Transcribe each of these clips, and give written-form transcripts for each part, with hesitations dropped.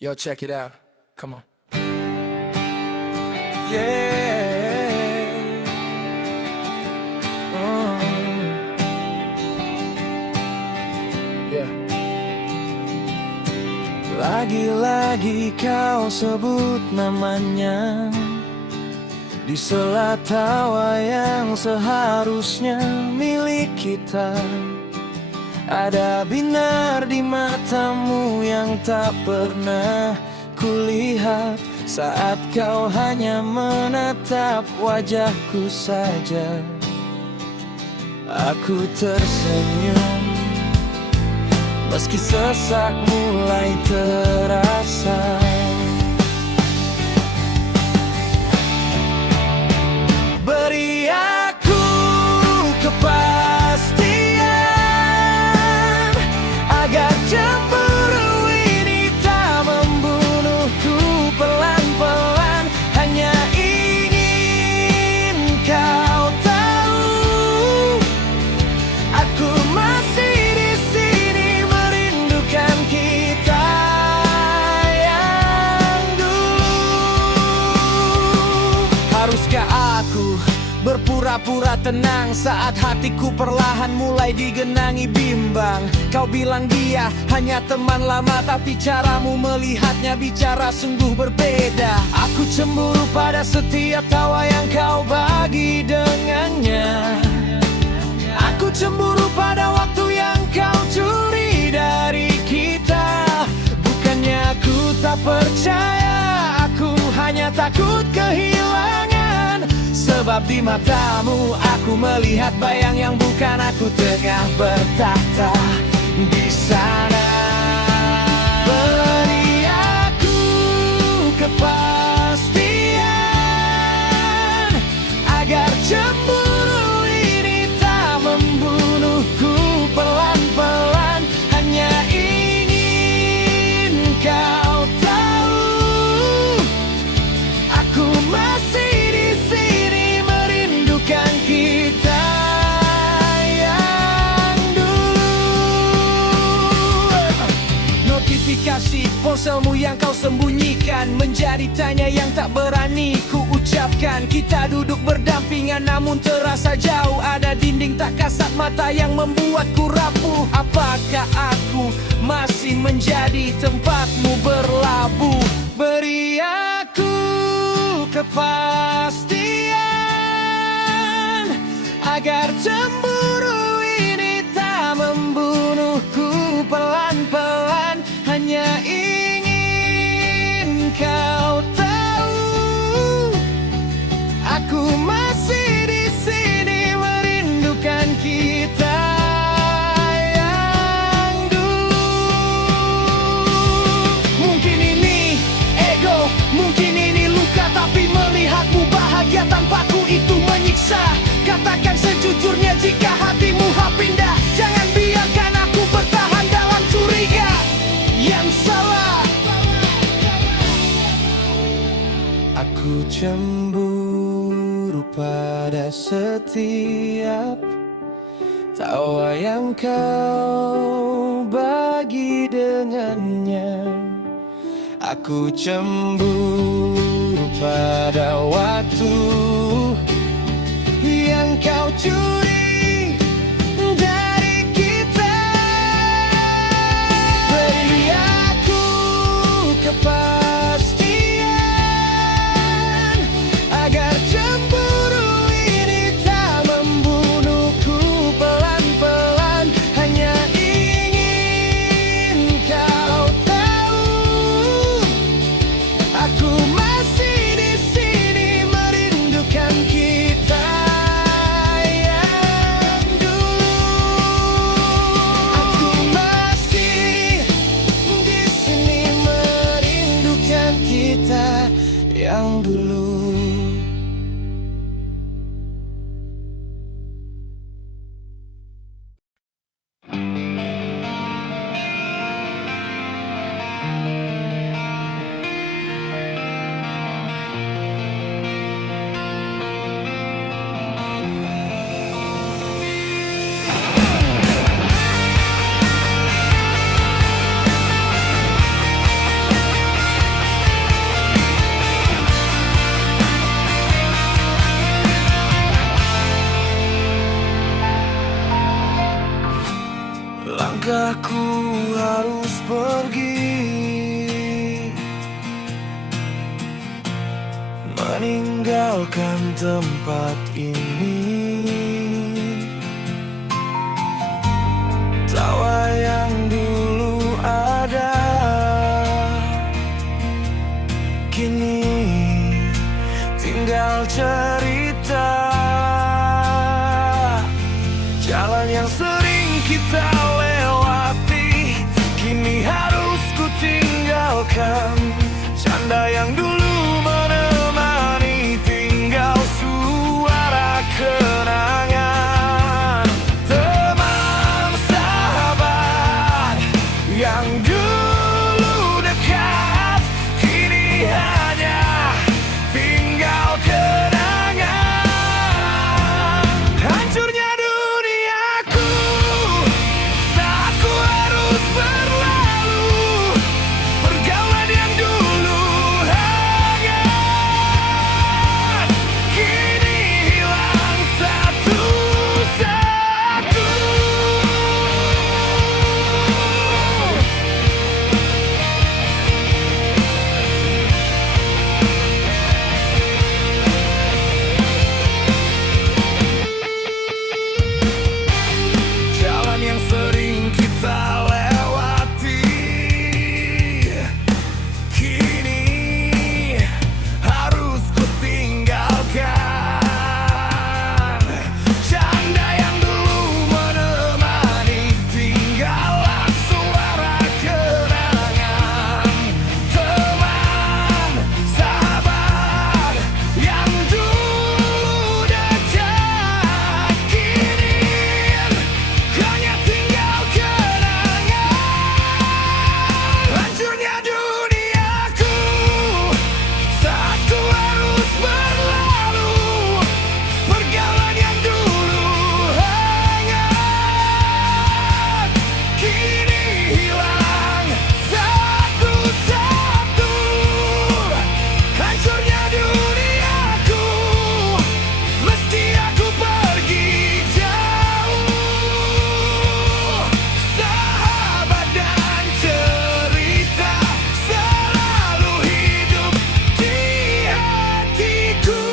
Yo, check it out. Come on. Yeah. Yeah. Lagi-lagi kau sebut namanya di sela tawa yang seharusnya milik kita. Ada binar di matamu yang tak pernah kulihat saat kau hanya menatap wajahku saja. Aku tersenyum meski sesak mulai terasa. Beri aku kepastian agar cemburu ini tak membunuhku pelan-pelan. Hanya ingin kau tahu, aku masih di sini merindukan kita yang dulu. Haruskah aku berpura-pura tenang saat hatiku perlahan mulai digenangi bimbang? Kau bilang dia hanya teman lama, tapi caramu melihatnya bicara sungguh berbeda. Aku cemburu pada setiap tawa yang kau bagi dengannya. Aku cemburu pada waktu yang kau curi dari kita. Bukannya aku tak percaya, aku hanya takut kehilangan. Sebab di matamu aku melihat bayang yang bukan aku tengah bertahta di sana. Beri aku kepastian agar cemburu ini tak membunuhku pelan-pelan. Hanya ingin kau tahu, aku masih di sini merindukan kita yang dulu. Notifikasi ponselmu yang kau sembunyikan menjadi tanya yang tak berani ku ucapkan. Kita duduk berdampingan namun terasa jauh. Ada dinding tak kasat mata yang membuatku rapuh. Apakah aku masih menjadi tempatmu berlabuh? Beri aku kepastian agar cemburu ini tak membunuhku pelan-pelan. Hanya ingin kau tahu, aku masih di sini merindukan kita yang dulu. Mungkin ini ego, mungkin ini luka, tapi melihatmu bahagia tanpaku itu menyiksa. Katakan sejujurnya jika hatimu pindah. Jangan biarkan aku bertahan dalam curiga yang salah. Aku cemburu pada setiap tawa yang kau bagi dengannya. Aku cemburu pada waktu yang kau curi dari kita. Beri aku kepastian agar cemburu ini tak membunuhku pelan-pelan. Hanya ingin kau tahu, aku masih di sini merindukan kita yang aku harus pergi, meninggalkan tempat ini. Tawa yang dulu ada kini tinggal cerita. Jalan yang sering kita lewati kini harus ku tinggalkan. Canda yang dulu menemani tinggal suara kenangan. Teman sahabat yang dulu dekat kini hanya tinggal kenangan. Hancurnya duniaku saat ku harus berlalu. Pergaulan yang dulu hangat kini hilang satu-satu. Jalan yang sering kita lewati kini harus ku tinggalkan. Canda yang dulu menemani tinggallah suara kenangan. Teman sahabat yang dulu dekat kini hanya tinggal kenangan. Hancurnya duniaku saat ku harus berlalu. Pergaulan yang dulu hangat kini hilang satu-satu. Hancurnya duniaku meski aku pergi jauh. Sahabat dan cerita selalu hidup di hatiku.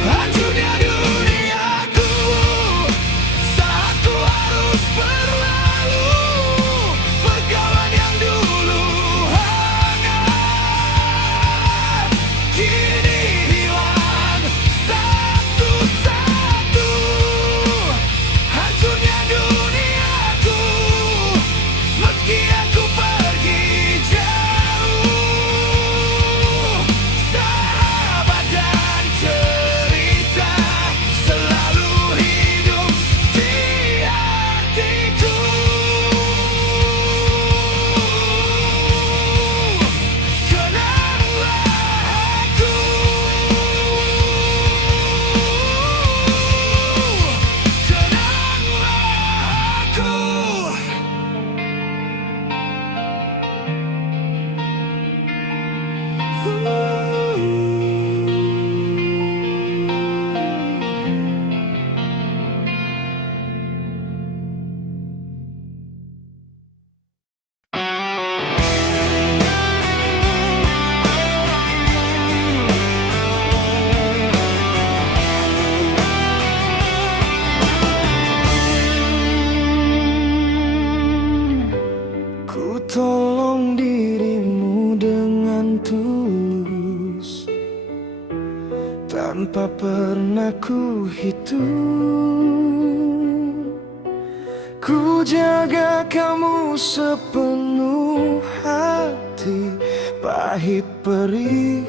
Hancurnya duniaku saat ku harus berlalu. Pergaulan yang dulu hangat kini hilang satu-satu. Hancurnya duniaku meski aku pergi jauh. Sahabat dan cerita selalu hidup di hatiku. Kenanglah aku, kenanglah aku. Ku tolong dirimu dengan tulus tanpa pernah ku hitung. Ku jaga kamu sepenuh hati, pahit perih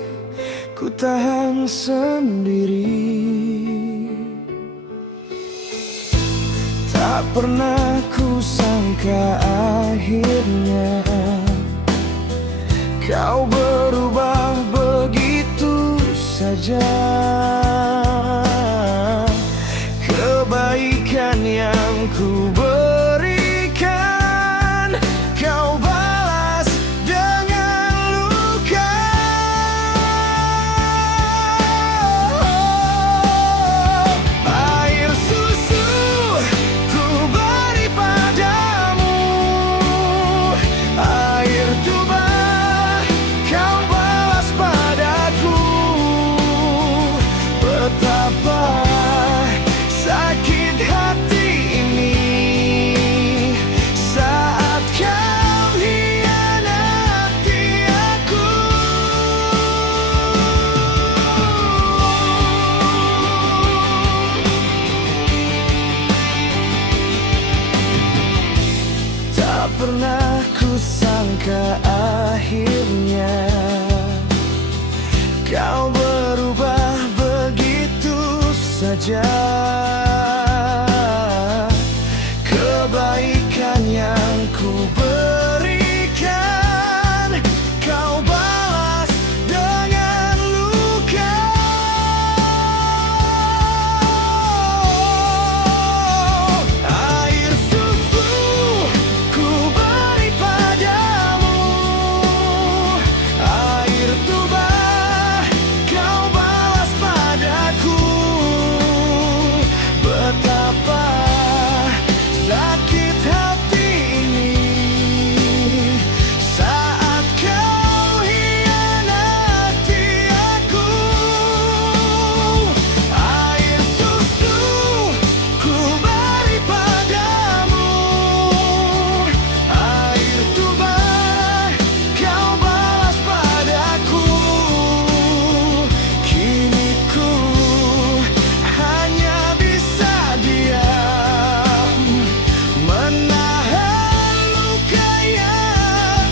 ku tahan sendiri. Tak pernah ku sangka akhirnya kau berubah begitu saja. Kebaikan yang ku berikan kau balas dengan luka. Air susu ku beri padamu, air tuba kau balas padaku. Betapa sakit hati ini saat kau hianati aku. Tak pernah ku sangka akhirnya kau berubah begitu saja. Kebaikan yang ku berikan kau balas dengan luka. Air susu ku beri padamu, air tuba kau balas padaku. Betapa sakit hati ini saat kau hianati aku. Air susu ku beri padamu, air tuba kau balas padaku. Kini ku hanya bisa diam, menahan luka yang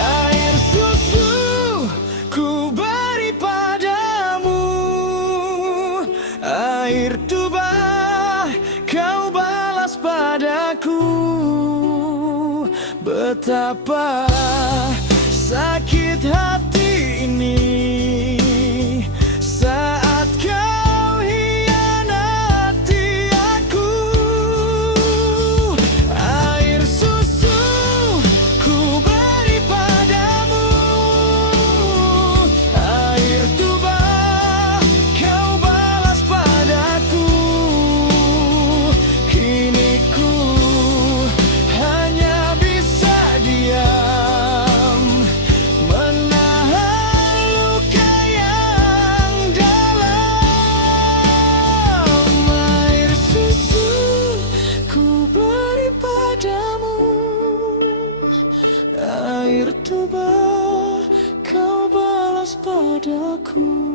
air susu ku beri padamu, air tuba kau balas padaku. Betapa sakit hati ini saat kau hianati aku. Air susu ku beri padamu, air tuba kau balas padaku. Kini ku hanya bisa diam, menahan luka yang dalam. Air susu ku beri padamu, air tuba kau balas padaku.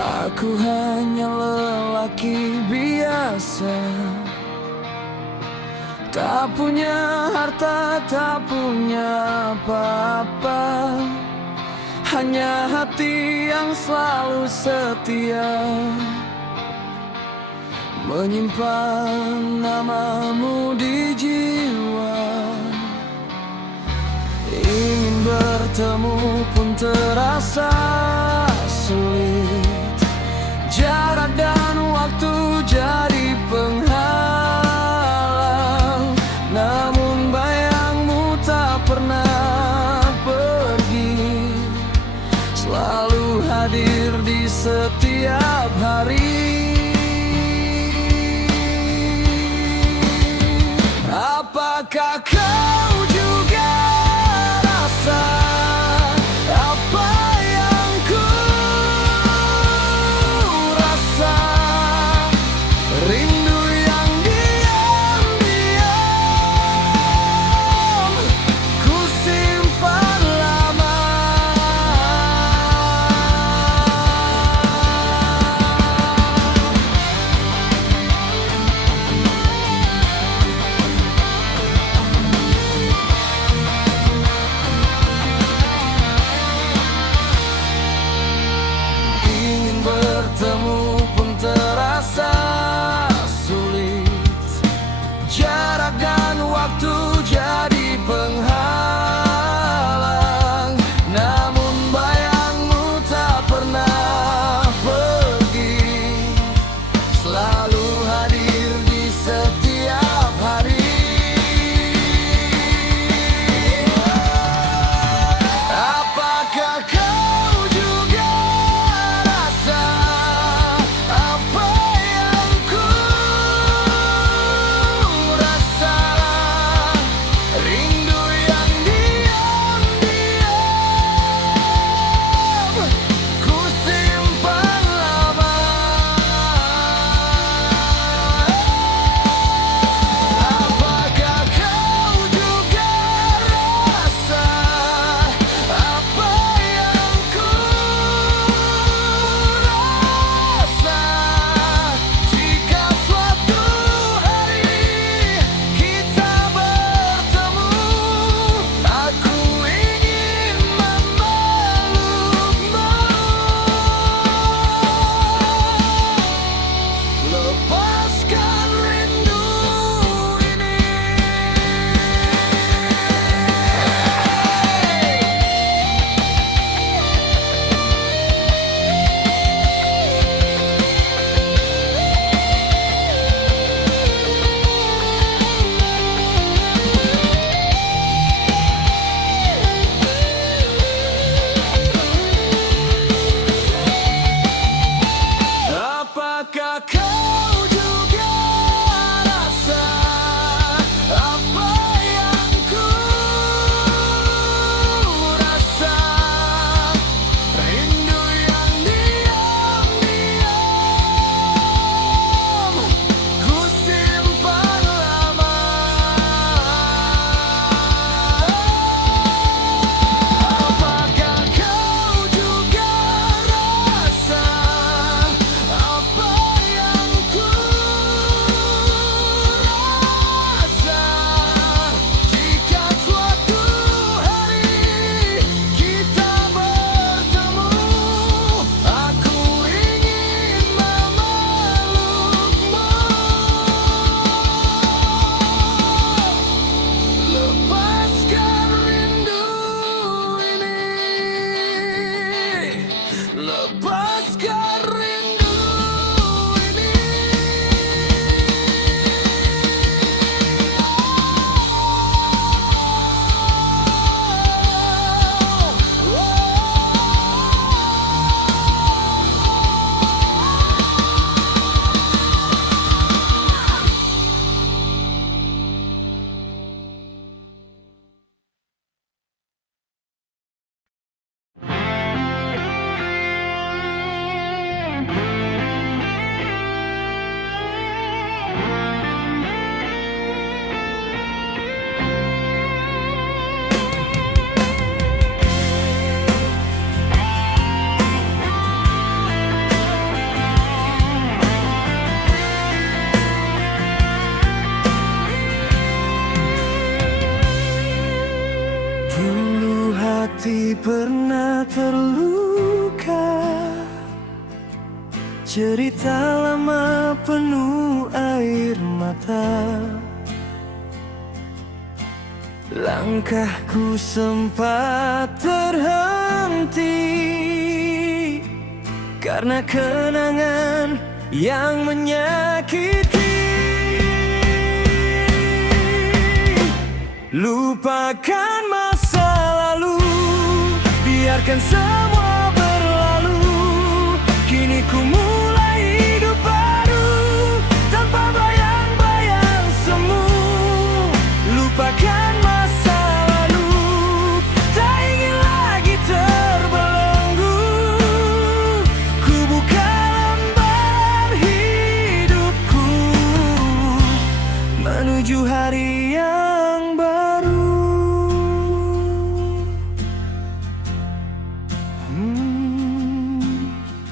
Aku hanya lelaki biasa, tak punya harta, tak punya apa-apa, hanya hati yang selalu setia, menyimpan namamu di jiwa. Ingin bertemu pun terasa sulit, jarak dan waktu jadi penghalang. Namun bayangmu tak pernah pergi, selalu hadir di selalu hadir di setiap hari. Apakah kau juga rasa apa yang ku rasa? Rindu yang diam-diam ku simpan lama. Apakah kau juga rasa apa yang ku rasa? Jika suatu hari kita bertemu, aku ingin memelukmu. Lepaskan rindu ini. Apakah kau juga rasa apa yang ku rasa? Rindu yang diam-diam ku simpan lama. Apakah kau juga rasa apa yang ku rasa? Jika suatu hari kita bertemu, aku ingin memelukmu. Lepaskan rindu ini. Lepaskan rindu ini. Dulu hati pernah terluka, cerita lama penuh air mata. Langkahku sempat terhenti karena kenangan yang menyakiti. Lupakan masa lalu, biarkan semua berlalu. Kini ku mulai hidup baru tanpa bayang-bayang semu. Lupakan masa lalu, tak ingin lagi terbelenggu. Ku buka lembar hidupku menuju hari yang baru.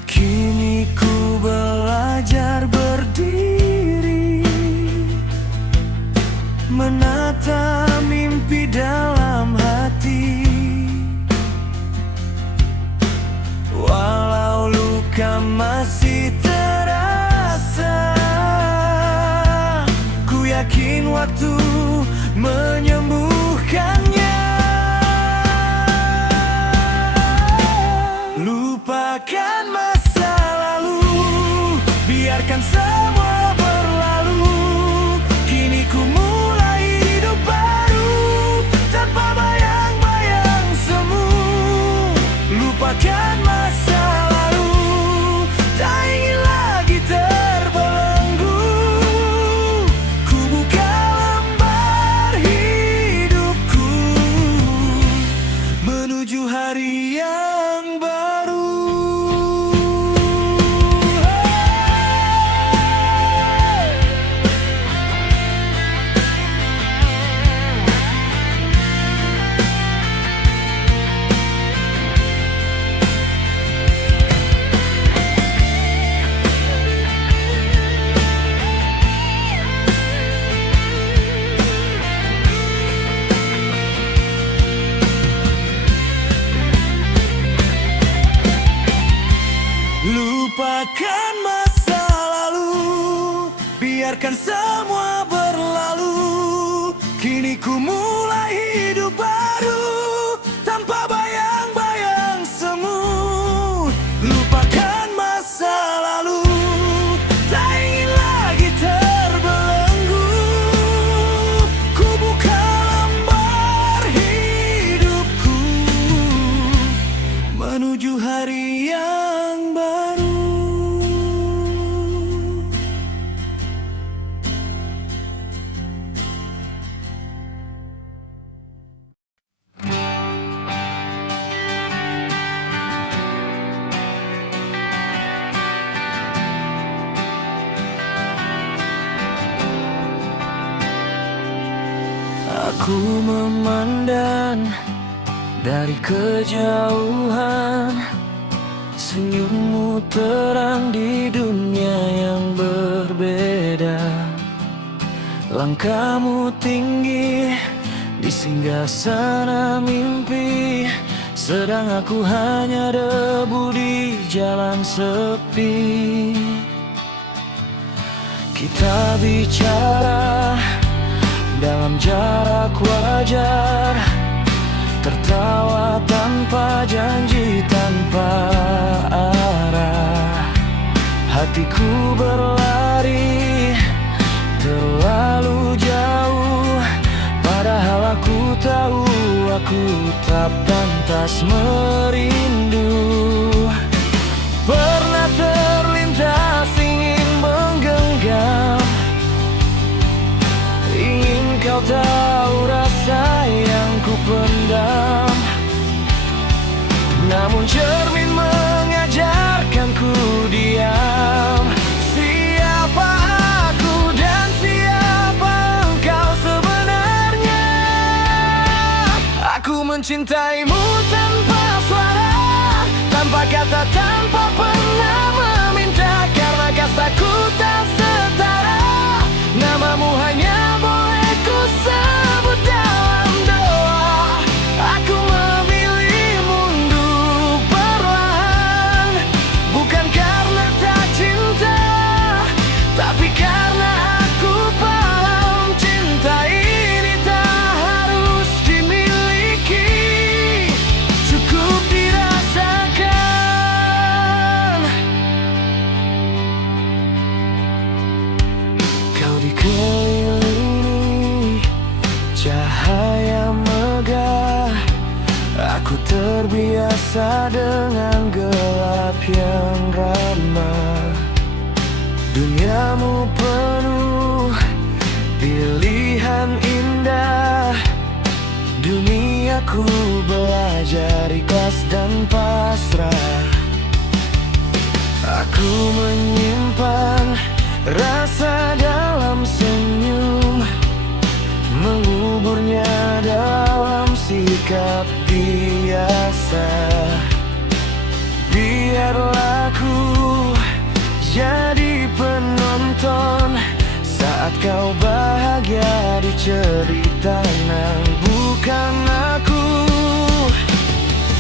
Kini ku belajar berdiri, menata mimpi dalam hati. Walau luka masih terasa, ku yakin waktu menyembuhkannya. Lupakan masa lalu, biarkan semua berlalu, kini ku mulai hidup baru tanpa bayang-bayang semu. Lupakan masa lalu, tak ingin lagi terbelenggu. Ku buka lembar hidupku menuju hari yang baru. Lupakan masa lalu, biarkan semua berlalu, kini ku mulai hidup baru tanpa bayang-bayang semu. Lupakan masa lalu, tak ingin lagi terbelenggu. Ku buka lembar hidupku menuju hari yang baru. Aku memandang dari kejauhan, senyummu terang di dunia yang berbeda. Langkahmu tinggi di singgasana mimpi, sedang aku hanya debu di jalan sepi. Kita bicara dalam jarak wajar, tertawa tanpa janji, tanpa arah. Hatiku berlari terlalu jauh, padahal aku tahu aku tak pantas merindu. Pernah terlintas ingin menggenggam, ingin kau tahu rasa yang ku pendam. Namun cermin mengajarkanku diam. Siapa aku dan siapa engkau sebenarnya? Aku mencintaimu tanpa suara, tanpa kata, tanpa pernah meminta, karena kastaku tak setara. Namamu hanya boleh ku sebut dalam doa. Aku memilihmu untuk perlahan, bukan karena tak cinta, tapi karena aku paham cinta ini tak harus dimiliki, cukup dirasakan. Kau dikelilingi cahaya megah, aku terbiasa dengan gelap yang ramah. Duniamu penuh pilihan indah, duniaku belajar ikhlas dan pasrah. Aku menyimpan rasa dalam senyum, menguburnya dalam sikap biasa. Biarlah ku jadi penonton saat kau bahagia di cerita yang bukan aku.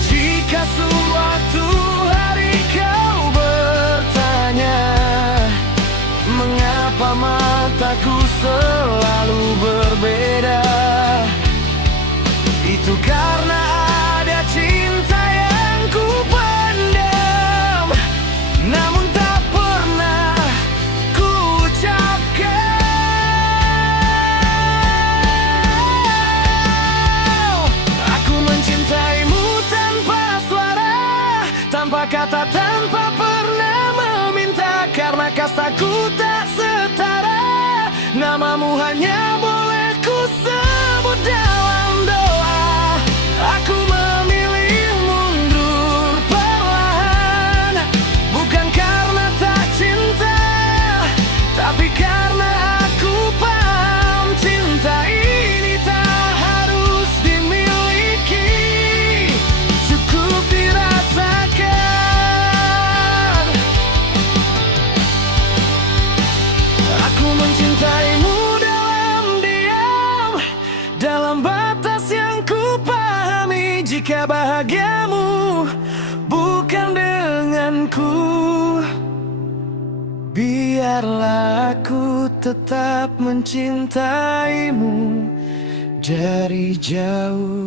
Jika suatu hari kau bertanya mengapa mataku selalu berbeda, itu karena ada cinta yang ku pendam, namun tak pernah ku rasaku tak setara. Namamu hanya boleh ku sebut dalam doa. Aku memilih mundur perlahan, bukan karena tak cinta, tapi karena aku paham cinta ini tak harus dimiliki, cukup dirasakan. Aku mencintaimu dalam diam, dalam batas yang ku pahami. Jika bahagiamu bukan denganku, biarlah aku tetap mencintaimu dari jauh.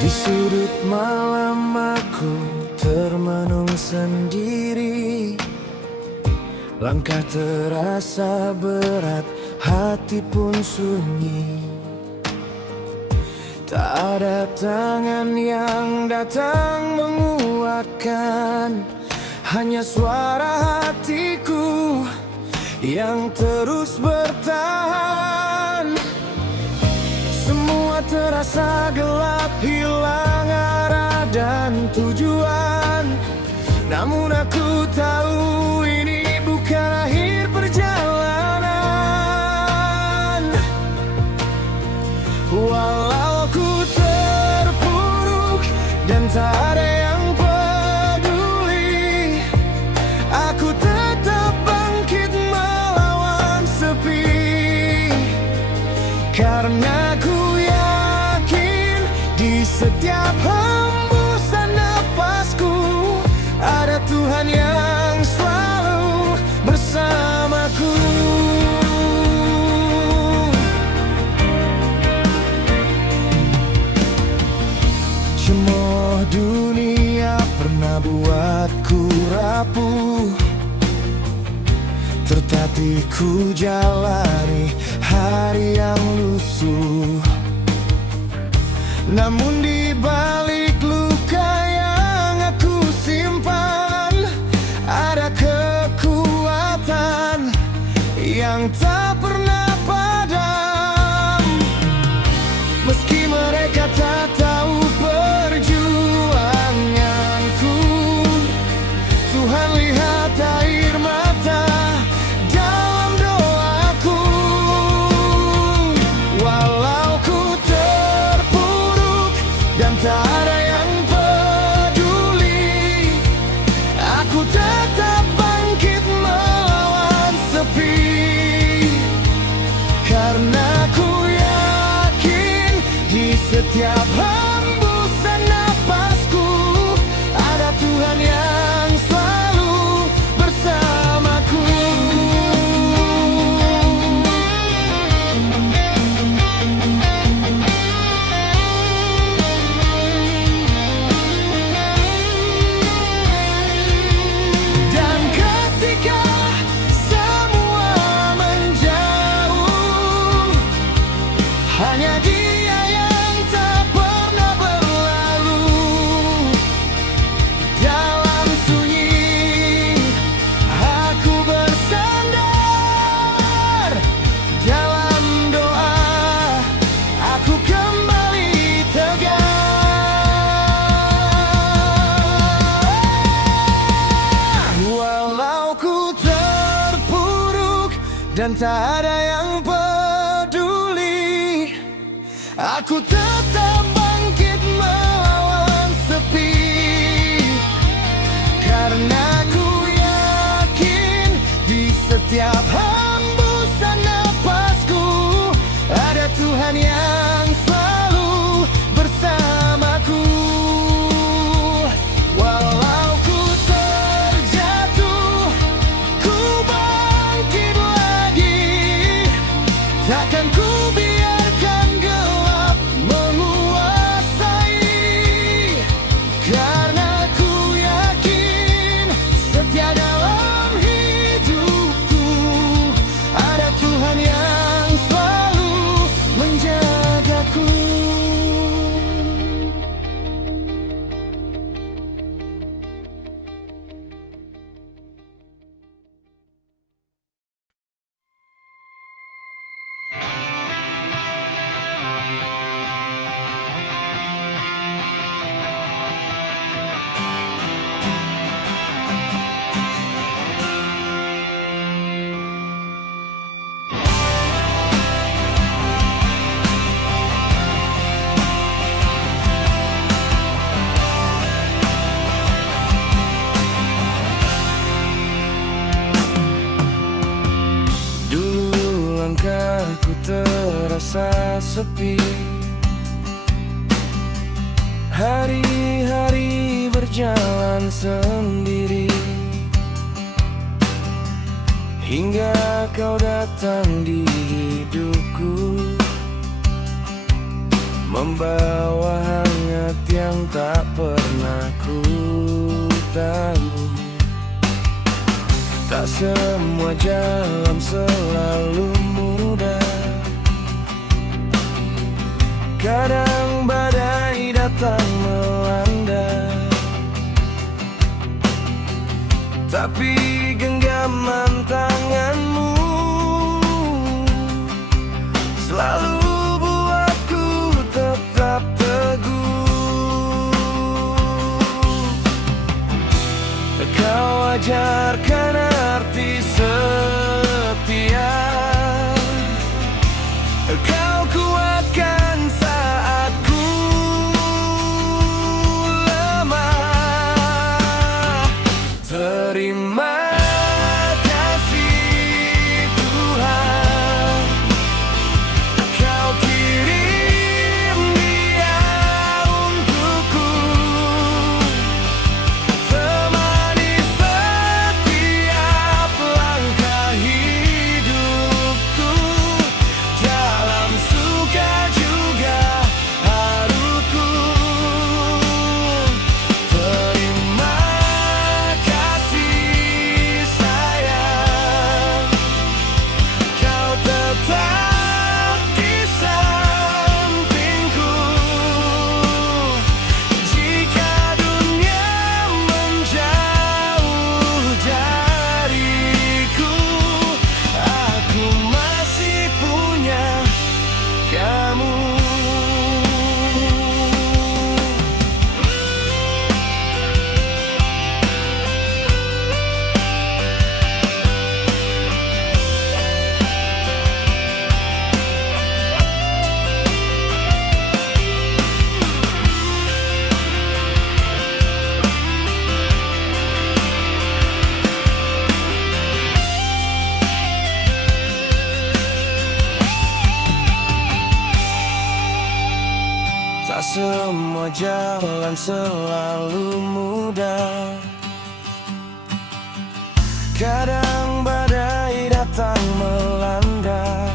Di sudut malam aku termenung sendiri. Langkah terasa berat, hati pun sunyi. Tak ada tangan yang datang menguatkan, hanya suara hatiku yang terus bertahan. Semua terasa gelap, hilang arah dan tujuan. Namun aku tahu ini bukan akhir perjalanan. Walau ku terpuruk dan tak ada yang peduli, aku tetap bangkit melawan sepi. Karena ku yakin di setiap hembusan napasku ada Tuhan yang selalu bersamaku. Cemooh dunia pernah buatku rapuh, tertatih ku jalani hari yang lusuh. Namun di balik luka yang aku simpan, ada kekuatan yang tak pernah padam. Meski mereka tak tahu perjuanganku, Tuhan lihat air mata dalam doaku. Walau ku terpuruk dan tak ada yang peduli, aku tetap bangkit melawan sepi. Karena ku yakin di setiap hembusan napasku ada Tuhan yang selalu bersamaku. Dan ketika semua menjauh, hanya Dia yang tak pernah berlalu. Dalam sunyi aku bersandar, dalam doa aku kembali tegar. Walau ku terpuruk dan tak ada yang peduli, aku tetap bangkit melawan sepi. Karena ku yakin di setiap hembusan napasku ada Tuhan yang selalu bersamaku. Walau ku terjatuh, ku bangkit lagi. Takkan ku biarkan sepi. Hari-hari berjalan sendiri hingga kau datang di hidupku, membawa hangat yang tak pernah ku tahu. Tak semua jalan selalu mudah, kadang badai datang melanda, tapi genggaman tanganmu selalu buatku tetap teguh. Kau ajarkan arti setia, kau kuatkan saat ku lemah. Terima kasih Tuhan, kau kirim dia untukku, temani setiap langkah hidupku, dalam suka juga haruku. Terima kasih sayang, kau tetap di sampingku. Jika dunia menjauh dariku, aku masih punya kamu. Tak semua jalan selalu mudah, kadang badai datang melanda,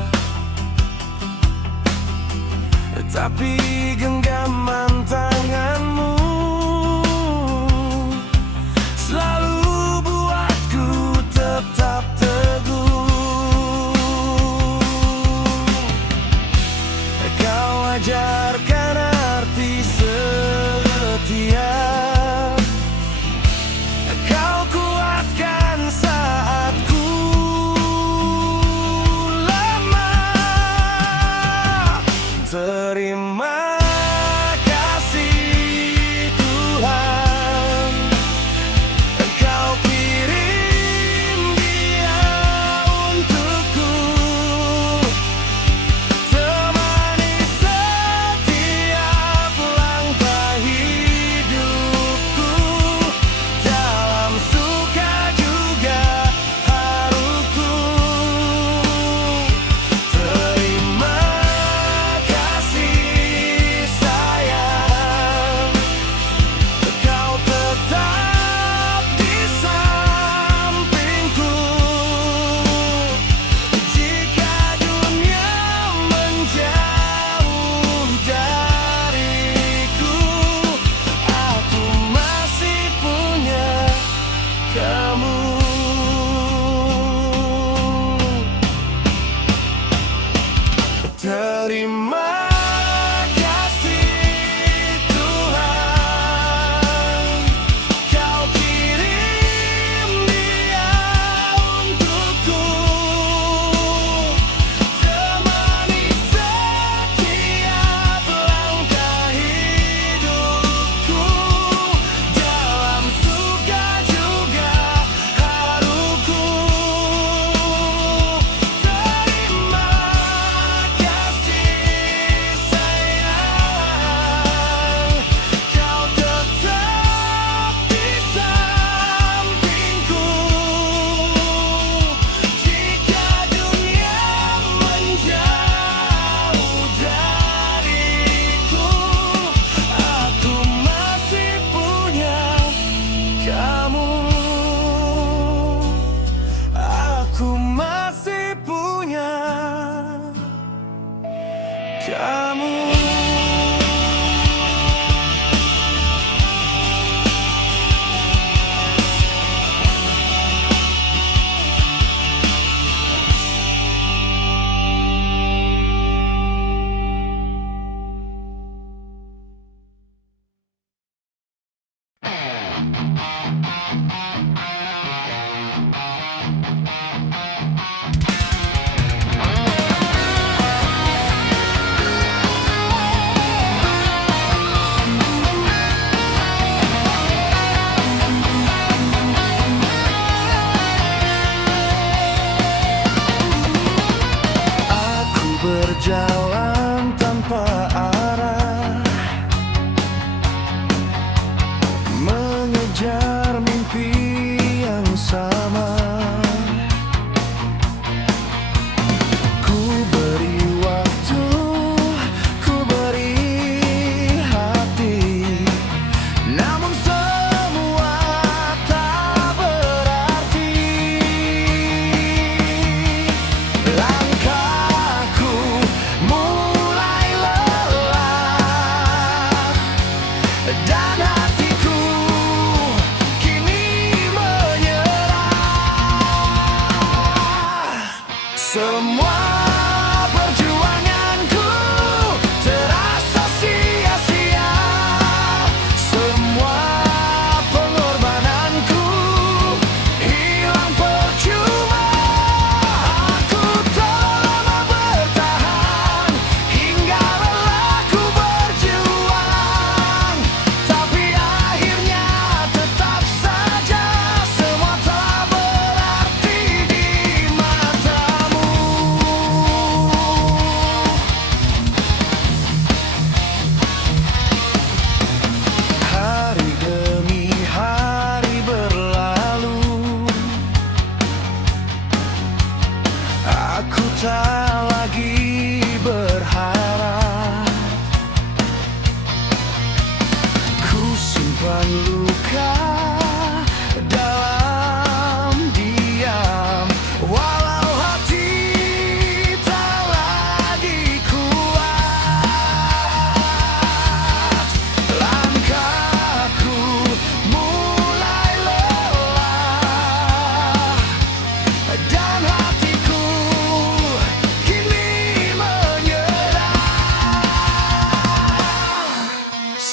tapi genggaman tanganmu selalu buatku tetap teguh. Kau ajarkan arti setia, kau kuatkan saat ku lemah. Terima kasih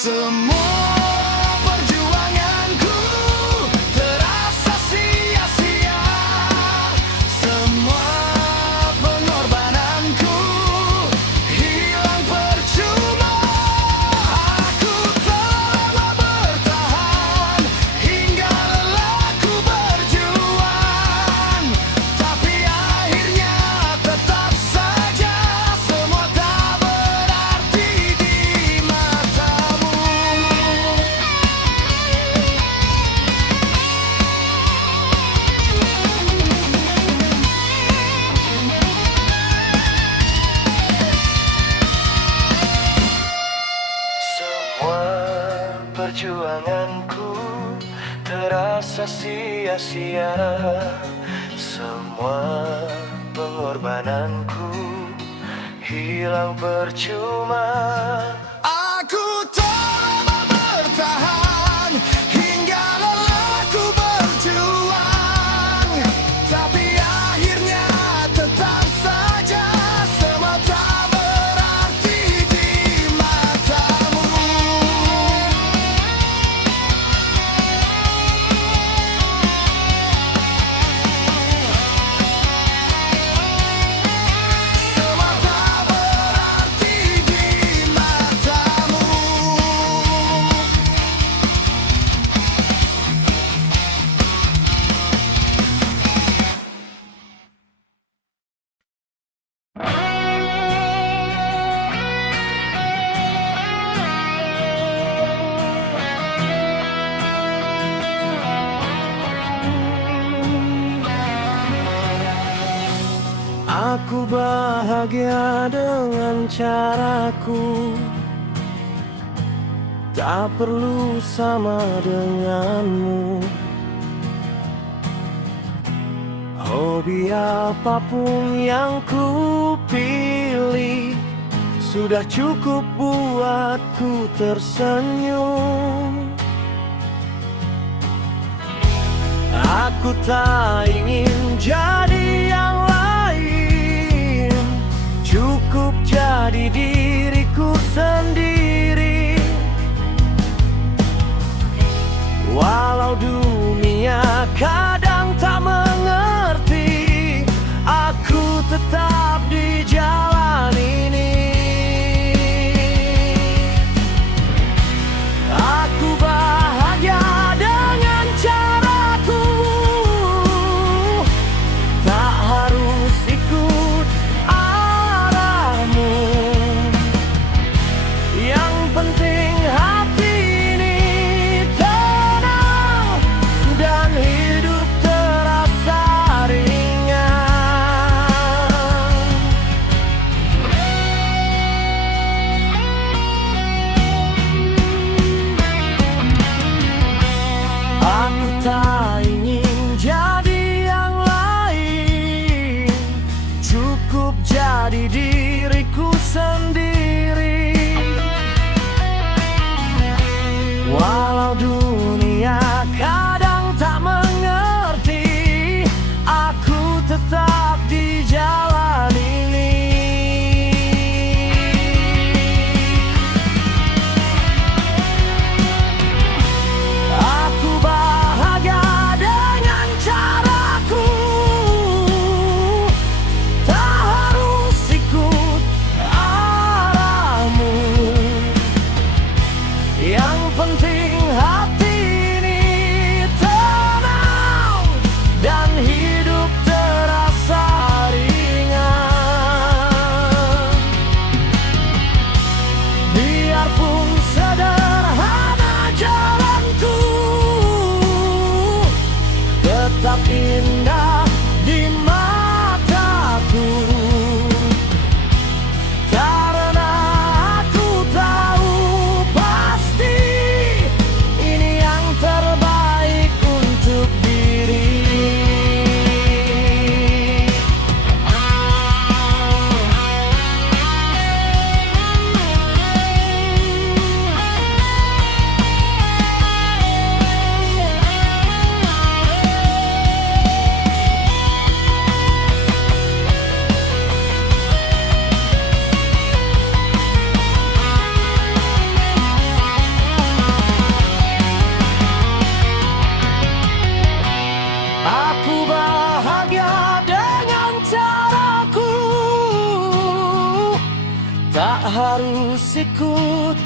Semua perjuanganku terasa sia-sia. Semua pengorbananku hilang percuma. Aku telah bertahan hingga lelah ku berjuang, tapi akhirnya tetap saja semua tak berarti di matamu. Semua perjuanganku terasa sia-sia. Semua pengorbananku hilang percuma. Aku telah bertahan hingga lelah ku berjuang, tapi akhirnya tetap saja semua tak berarti di matamu. Semua tak berarti di matamu. Aku bahagia dengan caraku, tak perlu sama denganmu. Hobi apapun yang ku pilih sudah cukup buatku tersenyum. Aku tak ingin jadi yang lain, cukup jadi diriku sendiri. Walau dunia kadang tak mengerti, aku tetap di jalan ini. Aku bahagia dengan caraku, tak harus ikut arahmu. Yang penting hati ini tenang dan hidup terasa ringan. Aku tak ingin jadi yang lain, cukup jadi diriku sendiri. Walau dunia kadang tak mengerti, aku tetap di jalan ini. Aku bahagia dengan caraku, tak harus ikut arahmu. Yang penting hati ini tenang dan hidup terasa ringan. Biarpun sederhana jalanku, tetap indah di mataku. Karena aku tahu pasti harus ikut